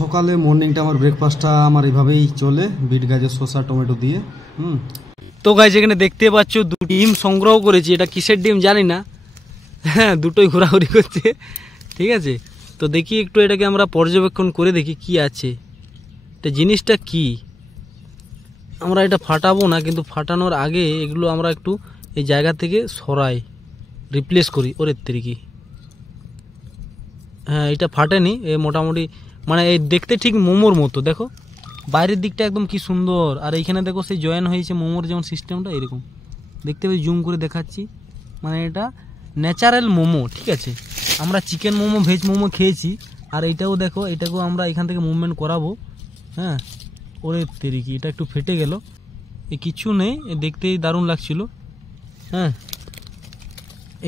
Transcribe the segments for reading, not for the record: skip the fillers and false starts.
সকালে মর্নিংটা আমার ব্রেকফাস্টটা আমার এইভাবেই চলে, বিট গাজর শসা টমেটো দিয়ে। তো গাইজ এখানে দেখতে পাচ্ছ ডিম সংগ্রহ করেছি, এটা কিসের ডিম জানি না, হ্যাঁ দুটোই ঘোরাঘুরি করছে, ঠিক আছে। তো দেখি একটু এটাকে আমরা পর্যবেক্ষণ করে দেখি কি আছে, এটা জিনিসটা কি। আমরা এটা ফাটাবো না, কিন্তু ফাটানোর আগে এগুলো আমরা একটু এই জায়গা থেকে সরাই, রিপ্লেস করি। ওরে তেরিকি, হ্যাঁ এটা ফাটেনি, এ মোটামুটি মানে এই দেখতে ঠিক মোমোর মতো, দেখো বাইরের দিকটা একদম কি সুন্দর, আর এইখানে দেখো সেই জয়েন হয়েছে মোমোর যেমন সিস্টেমটা এরকম দেখতে পাচ্ছি, জুম করে দেখাচ্ছি, মানে এটা ন্যাচারাল মোমো, ঠিক আছে। আমরা চিকেন মোমো ভেজ মোমো খেয়েছি, আর এইটাও দেখো, এটাকেও আমরা এখান থেকে মুভমেন্ট করাবো। হ্যাঁ ওরে তেরিকি, এটা একটু ফেটে গেল, এ কিছু নেই, দেখতেই দারুণ লাগছিল। হ্যাঁ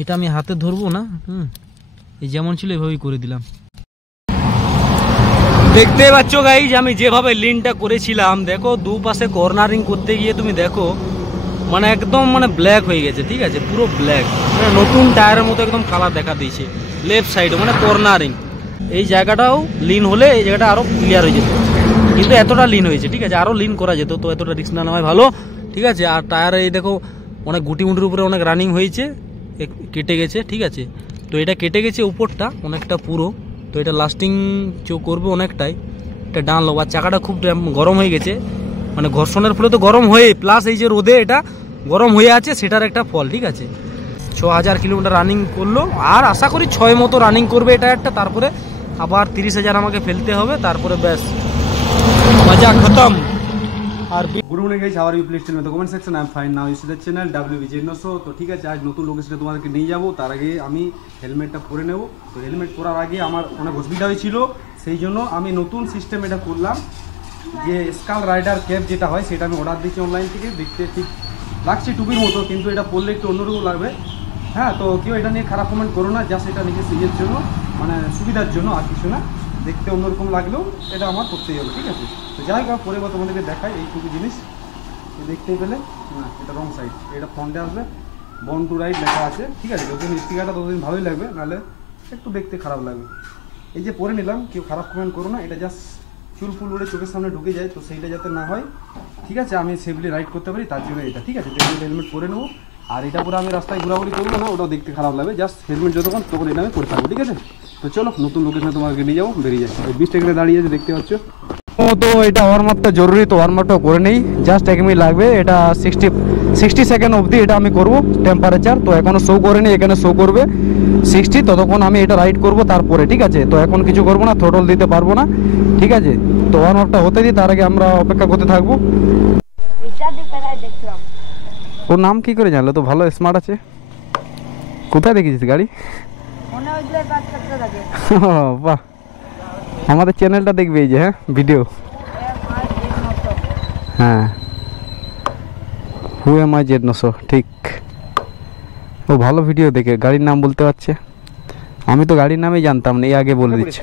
এটা আমি হাতে ধরবো না, এই যেমন ছিল এভাবেই করে দিলাম। দেখতে পাচ্ছ গাইজ আমি যেভাবে লিনটা করেছিলাম, দেখো দুপাশে কর্নারিং করতে গিয়ে তুমি দেখো মানে একদম মানে ব্ল্যাক হয়ে গেছে, ঠিক আছে, পুরো ব্ল্যাক, মানে নতুন টায়ারের মতো একদম কালার দেখা দিয়েছে। লেফট সাইডে মানে কর্নারিং, এই জায়গাটাও লিন হলে এই জায়গাটা আরও ক্লিয়ার হয়ে যেত, কিন্তু এতটা লিন হয়েছে, ঠিক আছে, আরও লিন করা যেত, তো এতটা রিস্ক না নেওয়াই ভালো, ঠিক আছে। আর টায়ারে এই দেখো অনেক গুটি মুটির উপরে অনেক রানিং হয়েছে, কেটে গেছে, ঠিক আছে। তো এটা কেটে গেছে উপরটা অনেকটা পুরো, তো এটা লাস্টিং করবে অনেকটাই। এটা ডান লোক, আর চাকাটা খুব গরম হয়ে গেছে, মানে ঘর্ষণের ফলে তো গরম হয়ে, প্লাস এই যে রোদে এটা গরম হয়ে আছে, সেটার একটা ফল, ঠিক আছে। 6000 কিলোমিটার রানিং করলো, আর আশা করি 6 মতো রানিং করবে এটা একটা, তারপরে আবার 30,000 আমাকে ফেলতে হবে, তারপরে ব্যাস মজা খতম। আর good morning guys, how are you, please tell me the comment section. I am fine now, you see the channel WBJ900। তো ঠিক আছে, আজ নতুন লোকেশনে তোমাদেরকে নিয়ে যাবো, তার আগে আমি হেলমেটটা পরে নেব। তো হেলমেট পরার আগে আমার অনেক অসুবিধা হয়েছিল, সেই জন্য আমি নতুন সিস্টেম এটা করলাম, যে স্কাল রাইডার ক্যাপ যেটা হয় সেটা আমি অর্ডার দিচ্ছি অনলাইন থেকে। দেখতে ঠিক লাগছে টুপির মতো, কিন্তু এটা পরলে একটু অন্যরকম লাগবে। হ্যাঁ, তো কেউ এটা নিয়ে খারাপ কমেন্ট করো না, জাস্ট এটা নিজের সিজের জন্য, মানে সুবিধার জন্য, আর কিছু না। দেখতে অন্যরকম লাগলেও এটা আমার করতেই হবে, ঠিক আছে। তো যাই হোক, পরে বা তোমাদেরকে দেখাই এইটুকু জিনিস দেখতেই পেলে। না এটা রং সাইড, এটা ফ্রন্টে আসবে বর্ন টু রাইড লেখা আছে, ঠিক আছে। যতদিন স্টিকারটা ততদিন ভালোই লাগবে, নাহলে একটু দেখতে খারাপ লাগবে। এই যে পরে নিলাম, কেউ খারাপ কমেন্ট করো না, এটা জাস্ট চুল ফুল উড়ে চোখের সামনে ঢুকে যায়, তো সেইটা যাতে না হয়, ঠিক আছে, আমি সেফলি রাইড করতে পারি তার জন্য এটা, ঠিক আছে। হেলমেট পরে নেবো, আর এটা পুরো আমি রাস্তায় ঘোরাঘুরি করবো না, ওটাও দেখতে খারাপ লাগবে, জাস্ট হেলমেট যতক্ষণ তখন এটা আমি পরে থাকবো, ঠিক আছে। তো চলো নতুন লোকেশনে তোমাকে নিয়ে যাবো, বেরিয়ে যাচ্ছি। ওই 20 টাকা দাঁড়িয়ে আছে, দেখতে পাচ্ছ। তো এটা ওয়ার্ম আপটা জরুরি, তো ওয়ার্ম আপটা করে নেই, জাস্ট 1 মিনিট লাগবে। এটা 60 সেকেন্ড অবধি এটা আমি করবো টেম্পারেচার, তো এখনও শো করেনি, এখানে শো করবে 60, ততক্ষণ আমি এটা রাইড করবো তারপরে, ঠিক আছে। তো এখন কিছু করবো না, থ্রোটল দিতে পারবো না, ঠিক আছে। তো ওয়ার্ম আপটা হতে দিই, তার আগে আমরা অপেক্ষা করতে থাকবো। ওর নাম কি করে জানলো, তো ভালো স্মার্ট আছে। কোথায় দেখেছিস গাড়ি? বাহ, আমাদের চ্যানেলটা দেখবে এই যে, হ্যাঁ ভিডিও, হ্যাঁ হু এম আই Z900, ঠিক। ও ভালো ভিডিও দেখে গাড়ির নাম বলতে পারছে, আমি তো গাড়ির নামই জানতাম না, এই আগে বলে দিচ্ছি।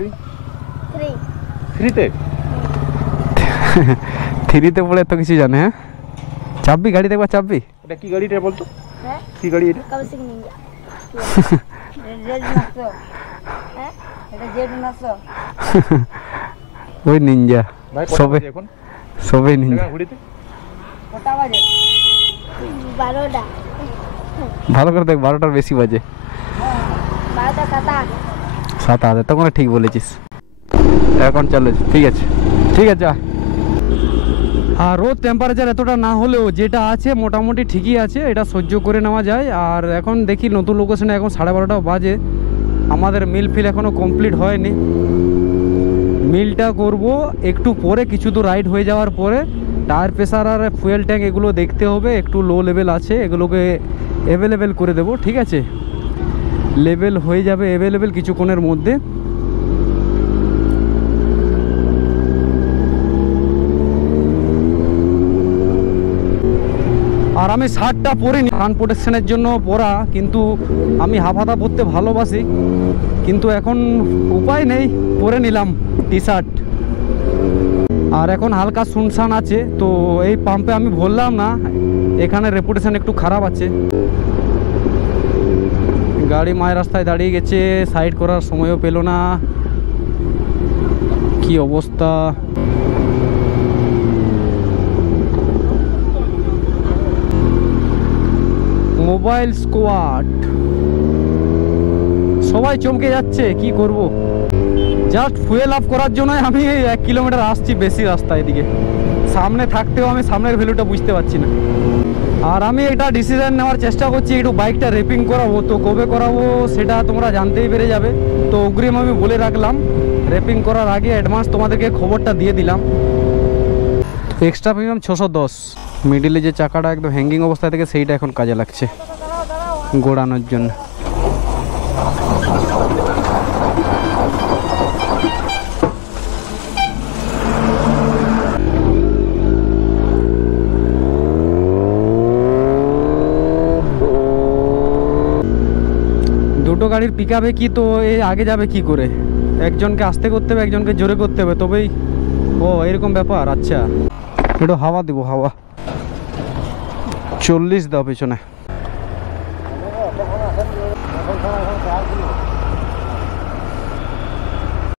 থ্রিতে পড়ে তো কিছু জানে, হ্যাঁ। চাবি গাড়ি দেখবা, চাবি এটা কি গাড়ি, এটা বলতো কি গাড়ি এটা? ওই নিনজা, সবে নিনজা। ভালো করে দেখ, 12টার বেশি বাজে, 7 তখন ঠিক বলেছিস। এখন চলে, ঠিক আছে, ঠিক আছে। আর রোদ টেম্পারেচার এতটা না হলেও যেটা আছে মোটামুটি ঠিকই আছে, এটা সহ্য করে নেওয়া যায়। আর এখন দেখি নতুন লোকেশনে, এখন 12:30 বাজে, আমাদের মিল ফিল এখনও কমপ্লিট হয়নি। মিলটা করব একটু পরে, কিছু দূর রাইড হয়ে যাওয়ার পরে। টায়ার প্রেসার আর ফুয়েল ট্যাঙ্ক এগুলো দেখতে হবে, একটু লো লেভেল আছে, এগুলোকে অ্যাভেলেবেল করে দেবো, ঠিক আছে। লেভেল হয়ে যাবে অ্যাভেলেবেল কিছুক্ষণের মধ্যে। আর আমি শার্টটা পরিনি, সান প্রোটেকশনের জন্য পরা, কিন্তু আমি হাফাতা পরতে ভালোবাসি, কিন্তু এখন উপায় নেই, পরে নিলাম টি শার্ট। আর এখন হালকা শুনশান আছে, তো এই পাম্পে আমি বললাম না, এখানে রেপুটেশন একটু খারাপ আছে। গাড়ি মায়ের রাস্তায় দাঁড়িয়ে গেছে, সাইড করার সময়ও পেল না, কি অবস্থা। মোবাইল স্কোয়াড সবাই চমকে যাচ্ছে, কি করব। জাস্ট ফুয়েল আপ করার জন্য আমি 1 কিলোমিটার আসছি বেশি রাস্তা। এদিকে সামনে থাকতেও আমি সামনের ভ্যালুটা বুঝতে পারছি না। আর আমি এটা ডিসিশন নেওয়ার চেষ্টা করছি একটু বাইকটা রেপিং করাবো, তো কবে করাবো সেটা তোমরা জানতেই পেরে যাবে। তো অগ্রিম আমি বলে রাখলাম, রেপিং করার আগে অ্যাডভান্স তোমাদেরকে খবরটা দিয়ে দিলাম। এক্সট্রা প্রিমিয়াম 610, মিডিলে যে চাকাটা একদম হ্যাঙ্গিং অবস্থায় থেকে সেইটা এখন কাজে লাগছে গোড়ানোর জন্য। দুটো গাড়ির পিকআপে কি তো এই আগে যাবে কি করে, একজনকে আস্তে করতে হবে একজনকে জোরে করতে হবে তবেই। ও এরকম ব্যাপার, আচ্ছা। একটু হাওয়া দেবো, হাওয়া 40 দাও পেছনে।